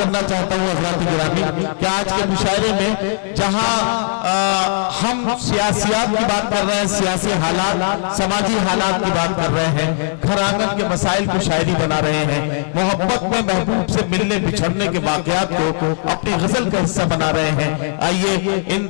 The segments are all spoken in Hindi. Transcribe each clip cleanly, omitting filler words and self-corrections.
करना चाहता हूँ हज़रात गिरामी कि आज के मुशायरे में जहाँ हम सियासियात की बात कर रहे हैं, सियासी हालात, समाजी हालात की बात कर रहे हैं, घर आंगन के मसाइल को शायरी बना रहे हैं, मोहब्बत में महबूब से मिलने बिछड़ने के वाकयात को अपनी गजल का हिस्सा बना रहे हैं। आइए इन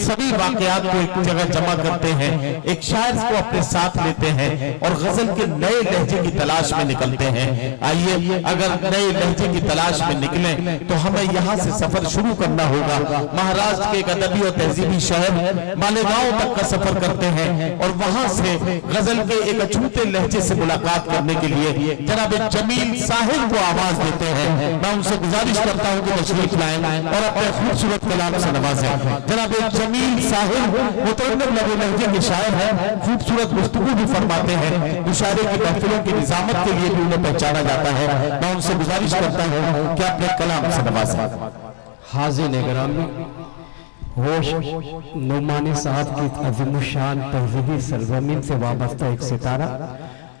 सभी वाकयात को एक जगह जमा करते हैं, एक शायर को अपने साथ लेते हैं और गजल के नए लहजे की तलाश में निकलते हैं। आइए अगर नए लहजे की तलाश में निकले तो हमें यहाँ से सफर शुरू करना होगा। महाराष्ट्र के एक अदबी और तहजीबी शहर मालेगांव तक का सफर करते हैं और वहां से गजल के एक अछूते लहजे से मुलाकात करने के लिए जनाब जमील साहिल को आवाज देते हैं। मैं उनसे गुजारिश करता हूं कि तशरीफ लाएं और अपने खूबसूरत कलाम से नवाजें। जनाब जमील साहिल मुतरन्नम लबे लहजे के शायर हैं, खूबसूरत गुफ्तगू भी फरमाते हैं, मुशायरे की महफिलों की निजामत के लिए भी उन्हें पहचाना जाता है। मैं उनसे गुजारिश करता हूं कि अपने कलाम से नवाजें। हाज़िर गिरामी, होश नुमानी साहब की अज़ीमुश्शान तहज़ीबी सरज़मीन से वाबस्ता एक सितारा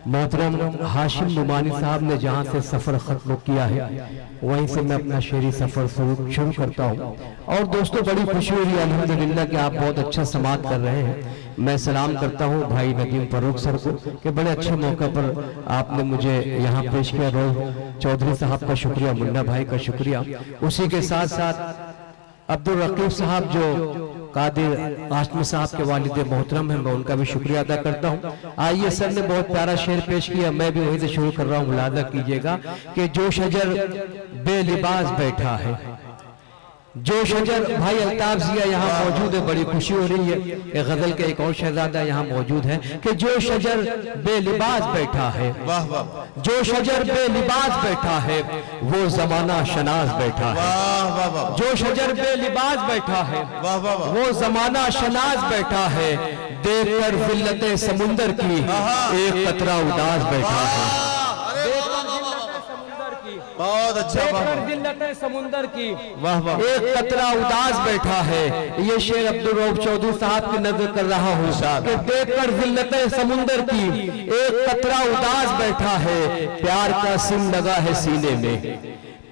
मोहतरम हाशिम नुमानी साहब ने जहाँ से सफ़र ख़त्म किया है वहीं से मैं अपना शेरी सफ़र शुरू करता हूँ। और दोस्तों बड़ी खुशी हो रही है अल्हम्दुलिल्लाह कि आप बहुत अच्छा समात कर रहे हैं। मैं सलाम करता हूँ भाई नदीम फरूक सर को कि बड़े अच्छे मौके पर आपने मुझे यहाँ पेश किया। रोज़ चौधरी साहब का शुक्रिया, मुन्ना भाई का शुक्रिया। उसी के साथ साथ अब्दुल रकीब साहब जो कादिर आशमी साहब के वालिद मोहतरम हैं, मैं उनका भी शुक्रिया अदा करता हूँ। आइए सर ने बहुत प्यारा शेर पेश किया, मैं भी वहीं से शुरू कर रहा हूँ। मुलादा कीजिएगा कि जो शजर बेलिबास बैठा है, जो शजर, भाई अल्ताफ जिया यहाँ मौजूद है, बड़ी खुशी हो रही है कि गजल के एक और शहजादा यहाँ मौजूद है कि जो शजर बेलिबास बैठा है, जो शजर बेलिबास बैठा है वो जमाना शनाज बैठा है, जो शजर बेलिबास बैठा है वो जमाना शनाज बैठा है, देखकर जिल्लते समुंदर की एक कतरा उदास बैठा है। बहुत अच्छा, जिल्लते समुंदर की एक कतरा उदास बैठा है। ये शेर अब्दुल रऊफ चौधरी साहब की नजर कर रहा हूँ कि देखकर जिल्लते समुंदर की एक कतरा उदास बैठा है, प्यार का सिम लगा है सीने में,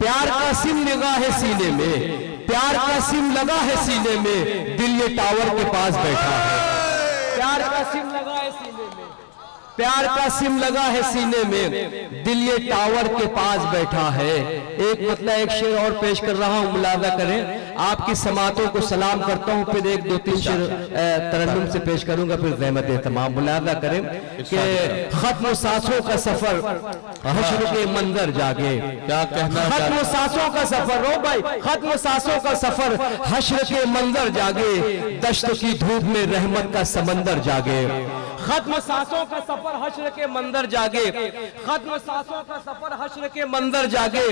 प्यार का सिम लगा है सीने में, प्यार का सिम लगा है सीने में, दिल ये टावर के पास बैठा है, प्यार का सिम लगा है सीने में, प्यार का सिम लगा है सीने में, दिल ये टावर के पास बैठा है। एक मतलब एक शेर और पेश कर रहा हूँ, मुलाजा करें। आपकी समातों को सलाम करता हूँ, फिर एक दो तीन शेर तरन्नुम से पेश करूंगा, फिर ज़हमत तमाम। मुलाजा करें कि खत्म सांसों का सफर हश्र के मंजर जागे, क्या कहना, खत्म सांसों का सफर, रो भाई, खत्म सांसों का सफर हश्र के मंजर जागे, दश्त की धूप में रहमत का समंदर जागे, खत्म सांसों का सफर हश्र के मंदिर जागे, खत्म सांसों का सफर हश्र के मंदिर जागे,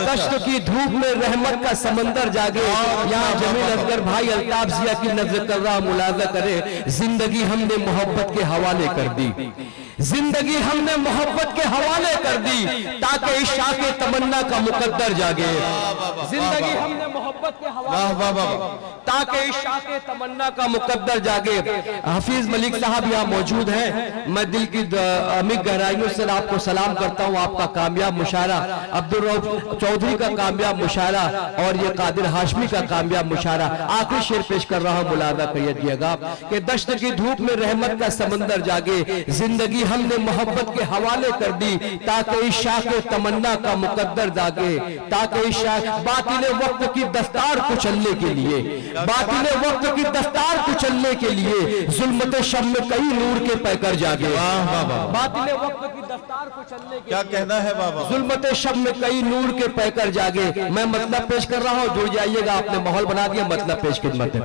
दश्त की धूप में रहमत का समंदर जागे। यहाँ जमील असगर भाई अल्ताफ जिया की नजर कर रहा, मुलाजा करे। जिंदगी हमने मोहब्बत के हवाले कर दी, जिंदगी हमने मोहब्बत के हवाले कर दी, ताकि इश्क़ के तमन्ना का मुकद्दर जागे, जिंदगी हमने मोहब्बत के हवाले ताकि इश्क़ के तमन्ना का मुकद्दर जागे। हफीज मलिक साहब यहाँ मौजूद हैं, मैं दिल की अमीर गहराइयों से आपको सलाम करता हूँ। आपका कामयाब मुशायरा, अब्दुल रऊफ चौधरी का कामयाब मुशायरा और ये कादिर हाशमी का कामयाब मुशायरा। आखिरी शेर पेश कर रहा हूँ, मुलादा करिएगा कि दश्त की धूप में रहमत का समंदर जागे, जिंदगी हमने मोहब्बत के हवाले कर दी, ताकि इश्क़ के तमन्ना का मुकद्दर जागे, ताकि इश्क़ बातिल वक्त की दस्तार कुचलने के लिए, बातिल वक्त की दस्तार कुचलने के लिए जुल्मत शब में कई नूर के पैकर जागे, बातिल वक्त की दस्तार कुचलने के, क्या कहना है बाबा, जुल्मत शब में कई नूर के पैकर जागे। मैं मतलब पेश कर रहा हूँ, जुड़ जाइएगा, आपने माहौल बना दिया। मतलब पेश खिदमत है।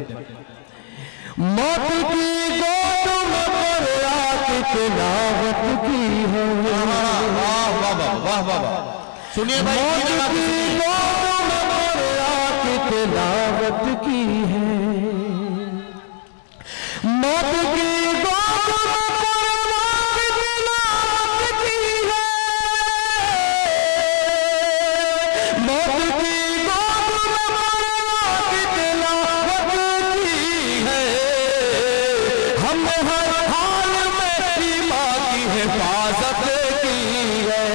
मौत की गोद में तिलावत की है, वाह वाह वाह, सुनिए भाई, मौत की गोद में तिलावत की है, मौत की गोद में तिलावत की है, मौत की गोद में तिलावत की है, हमने हर हाल में ईमां की हिफाजत की है,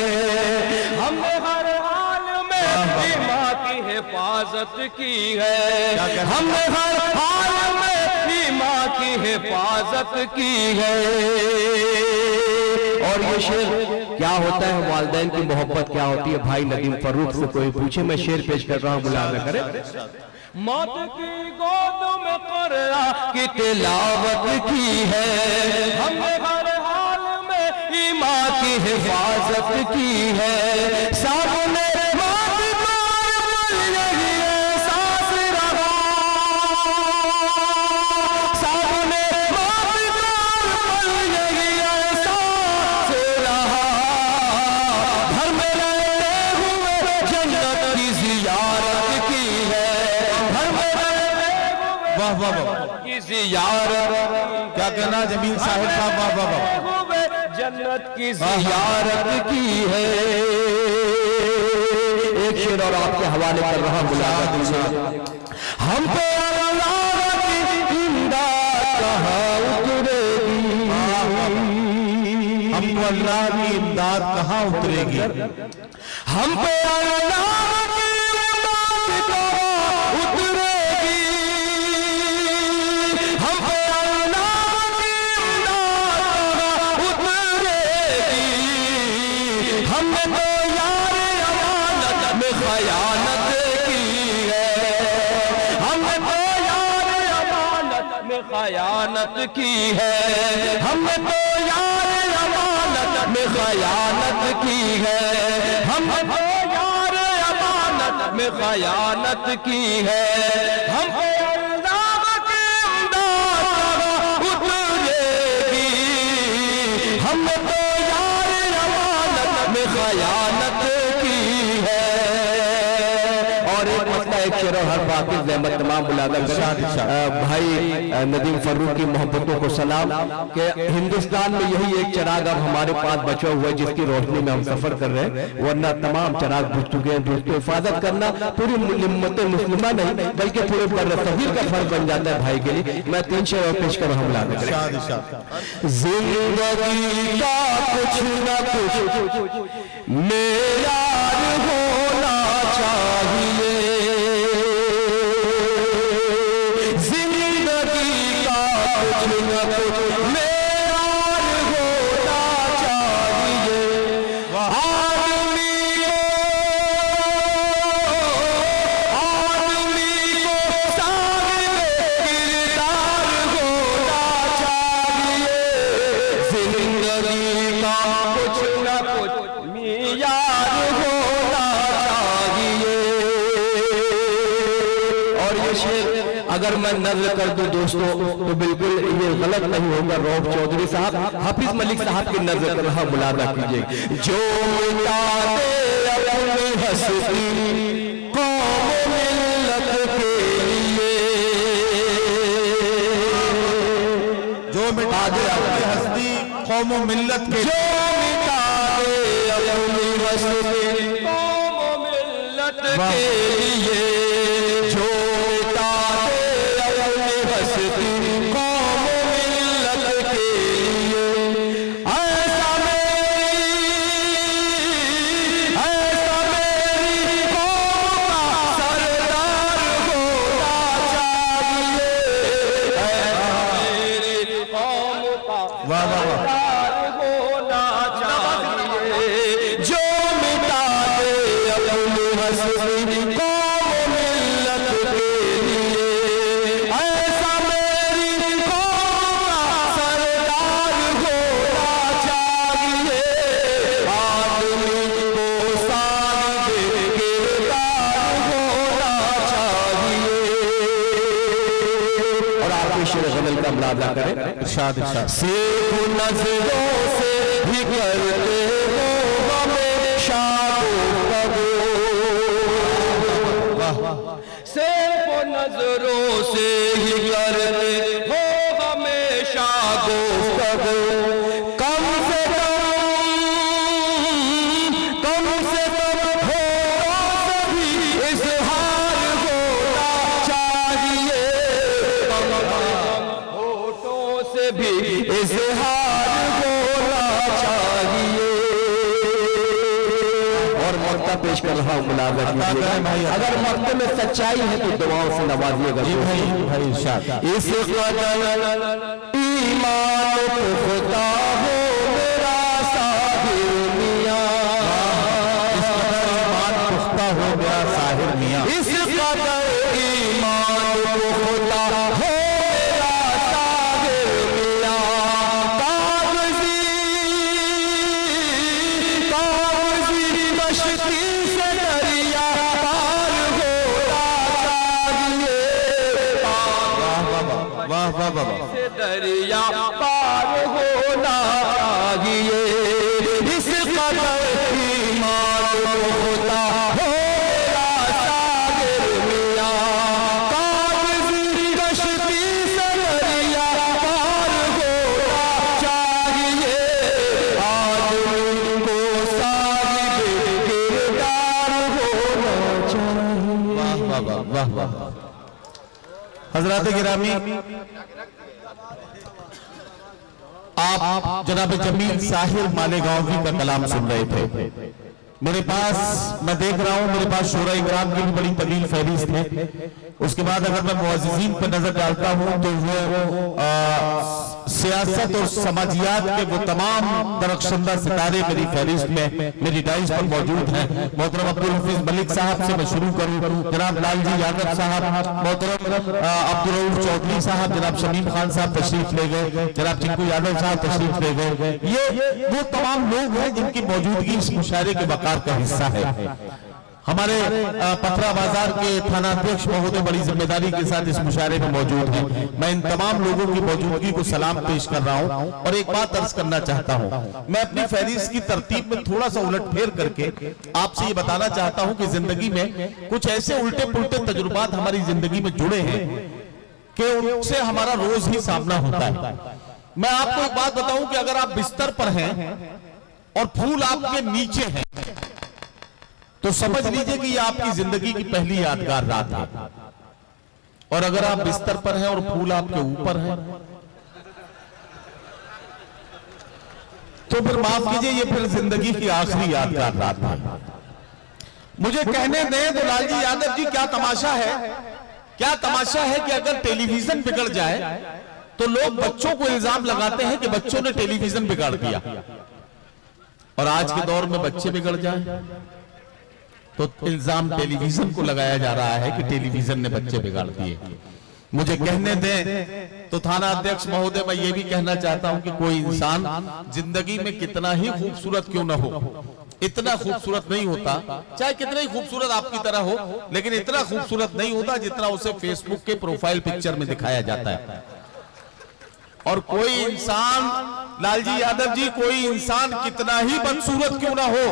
हमने हर हाल में ईमां हिफाजत की है, हमने हर हाल में ईमान की हिफाजत की है। और ये शेर क्या होता है, वालिदैन की मोहब्बत क्या होती है, भाई नदीम फर्रुख से कोई पूछे। मैं शेर पेश कर रहा हूँ, मुलाज़ा करें। मौत की गोद में कुरान की तिलावत की है, हमने हर हाल में ईमान की हिफाजत की है। सामने मौत को यही एहसास रहा, सामने मौत को यही एहसास रहा। घर में रहते हुए जन्नत की ज़ियारत की है, वाह वाह वाह की ज़ियारत। क्या कहना जमील साहिब साहब, वाह वाह वाह, जन्नत की ज़ियारत की है। एक शेर और आपके हवाले कर रहा हूं, हम पे अल्लाह की इमदाद कहाँ उतरेगी, हमको अल्लाह की इमदाद कहाँ उतरेगी, हम पे अल्लाह की इमदाद कहाँ उतरेगी, हम पे अल्लाह की इमदाद कहाँ उतरेगी। हमने तो यार अमानत में खयानत की है, हमने तो यार अमानत में खयानत की है, हमने तो यार अमानत में खयानत की है, हमने तो यार अमानत में खयानत की है। हम पे अल्लाह की इमदाद उतरेगी, हमने तो यार अमानत में खयानत की है। और एक मसला, एक शेर और हर बाकी ज़हमत तमाम भाई नदीम फर्रुख की मोहब्बतों को सलाम कि हिंदुस्तान में यही एक चिराग अब हमारे पास बचा हुआ है जिसकी रोशनी में हम सफर कर रहे हैं, वरना तमाम चिराग बुझ चुके हैं। दोस्तों, हिफाजत करना पूरी उम्मत मुस्लिमा नहीं बल्कि पूरे बर्र सगीर का फर्ज बन जाता है भाई के लिए। मैं 3 शेर और पेश कर रहा हूं। जिंदगी का कुछ न कुछ मेरा होना चाहिए, जिंदगी का कुछ न कुछ मेरा होना चाहिए। आदमी को सामने किरदार होना चाहिए, जिंदगी का कुछ न कुछ मियार होना चाहिए। और ये शेर अगर मैं नज़र कर दूं दोस्तों तो बिल्कुल ये गलत नहीं होगा। रऊफ चौधरी साहब, हाफिज मलिक साहब की नजर कर रहा, मुलाजा कीजिए। जो मिटा दे अपनी हस्ती कौम मिल्लत के लिए, जो मिटा दे अपनी हस्ती कौम मिल्लत के, जो मिटा दे अपनी हस्ती कौम मिल्लत के लिए, जो मिटा दे अपनी हस्ती कौम मिल्लत के लिए। ऐसा मेरी कौम का सरदार होना चाहिए, मेरी कौम का वाह वाह वाह, सरदार होना चाहिए। जो मिटा दे अपनी हस्ती कौम मिल्लत के लिए, ऐसा मेरी कौम का सरदार होना चाहिए। आदमी को शान दे किरदार होना चाहिए। और आपके शेर गजल का मुलाजा करें। इरशाद इरशाद। सिर्फ नजरों से ही करते हो हमेशा गुफ्तगू, सिर्फ नजरों से ही करते हो हमेशा गुफ्तगू। कम से कम हो सभी इजहार होना चाहिए, होठों से भी इजहार होना चाहिए। और मकता पे पेश कर रहा हूँ, मुलाजा कीजिएगा। अगर मक्ते में सच्चाई है तो दुआओं से नवाजिएगा। भाई इस कदर ईमान पुख्ता हो मेरा साहिर मियां, इस कदर ईमान पुख्ता हो गया साहिर मियां, इस कदर ईमान पुख्ता हो मेरा साहिर मियां, कागजी मश्ती से दरिया पार होना चाहिए, वाह वाह वाह, से दरिया पार होना चाहिए, इस कदर ईमान होता हो मेरा साहिर मियां, कागजी कश्ती से दरिया पार होना चाहिए, आदमी को साहिब किरदार होना चाहिए। वाह वाह वाह वाह। हजरात गिरामी, आप जनाब जमील साहिर मालेगांवी का कलाम सुन रहे थे। मेरे पास, मैं देख रहा हूं, मेरे पास शोरा इकराम की भी बड़ी तवील फहरिस्त है। उसके बाद अगर मैं मुअज़्ज़िज़ीन पर नजर डालता हूं तो वो सियासत और समाजियात के वो तमाम दरख्शंदा सितारे मेरी फहरिस्त में, मेरी डाइस पर मौजूद हैं। मोहतरम अब्दुल हफीज मलिक साहब से मैं शुरू करूं, जनाब लालजी यादव साहब, मोहतरम अब्दुल रऊफ चौधरी साहब, जनाब शमीम खान साहब तशरीफ ले गए, जनाब चिंकू यादव साहब तशरीफ ले गए। ये वो तमाम लोग हैं जिनकी मौजूदगी इस मुशायरे के वकार का हिस्सा है। हमारे पथरा बाजार के थानाध्यक्ष महोदय बड़ी जिम्मेदारी के साथ इस मुशायरे में मौजूद हैं। मैं इन तमाम लोगों की मौजूदगी को सलाम पेश कर रहा हूं और एक बात अर्ज करना चाहता हूं। मैं अपनी फहरिस्त की तरतीब में थोड़ा सा उलटफेर करके आपसे ये बताना चाहता हूं कि जिंदगी में कुछ ऐसे उल्टे पुल्टे तजुर्बात हमारी जिंदगी में जुड़े हैं कि उनसे हमारा रोज ही सामना होता है। मैं आपको एक बात बताऊं कि अगर आप बिस्तर पर हैं और फूल आपके नीचे हैं तो समझ लीजिए कि ये आपकी जिंदगी की पहली यादगार रात है, और अगर आप बिस्तर पर हैं और फूल आपके ऊपर हैं तो फिर माफ कीजिए, ये फिर जिंदगी की आखिरी यादगार रात है। मुझे कहने दें तो लालजी यादव जी, क्या तमाशा है, क्या तमाशा है कि अगर टेलीविजन बिगड़ जाए तो लोग बच्चों को इल्जाम लगाते हैं कि बच्चों ने टेलीविजन बिगाड़ दिया, और आज के दौर में बच्चे बिगड़ जाए तो इल्जाम टेलीविजन को लगाया जा रहा है कि टेलीविजन ने बच्चे बिगाड़ दिए। मुझे कहने दें तो थाना अध्यक्ष महोदय, मैं ये भी कहना चाहता हूं कि कोई इंसान जिंदगी में कितना ही खूबसूरत क्यों ना हो, इतना खूबसूरत नहीं होता, चाहे कितना ही खूबसूरत आपकी तरह हो, लेकिन इतना खूबसूरत नहीं होता जितना उसे फेसबुक के प्रोफाइल पिक्चर में दिखाया जाता है। और कोई इंसान, लालजी यादव जी, कोई इंसान कितना ही बदसूरत क्यों ना हो,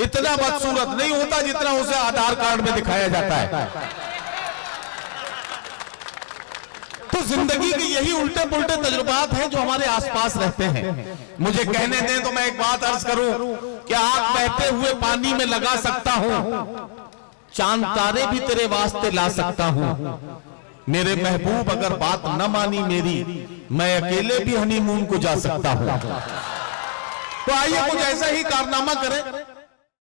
इतना बदसूरत नहीं होता जितना उसे आधार कार्ड में दिखाया जाता है। तो जिंदगी के यही उल्टे पुल्टे तजुर्बात हैं जो हमारे आसपास रहते हैं। मुझे कहने दें तो मैं एक बात अर्ज करूं कि आग बहते हुए पानी में लगा सकता हूं, चांद तारे भी तेरे वास्ते ला सकता हूं, मेरे महबूब अगर बात न मानी मेरी, मैं अकेले भी हनीमून को जा सकता हूं। तो आइए कुछ ऐसा ही कारनामा करें